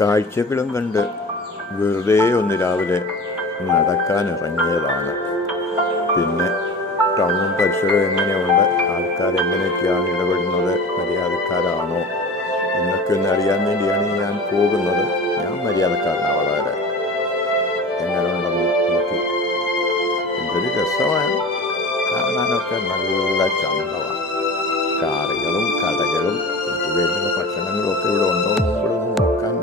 കാഴ്ചകളും കണ്ട് വെറുതെ ഒന്ന് രാവിലെ നടക്കാനിറങ്ങിയതാണ്. പിന്നെ ടൗണും പരിസരവും എങ്ങനെയുണ്ട്, ആൾക്കാരെങ്ങനെയൊക്കെയാണ് ഇടപെടുന്നത്, മര്യാദക്കാരാണോ എന്നൊക്കെ ഒന്ന് അറിയാൻ വേണ്ടിയാണ് ഞാൻ പോകുന്നത്. ഞാൻ മര്യാദക്കാരനാണ് വളരെ. എങ്ങനെയുണ്ടെന്ന് നോക്കി. എന്തൊരു രസമാണ് കാണാനൊക്കെ, നല്ല ചന്തമാണ്. കാറുകളും കടകളും എനിക്ക് വേണ്ടുന്ന ഭക്ഷണങ്ങളും ഒക്കെ ഇവിടെ ഉണ്ടോ എന്ന് കൂടെ ഒന്ന് നോക്കാൻ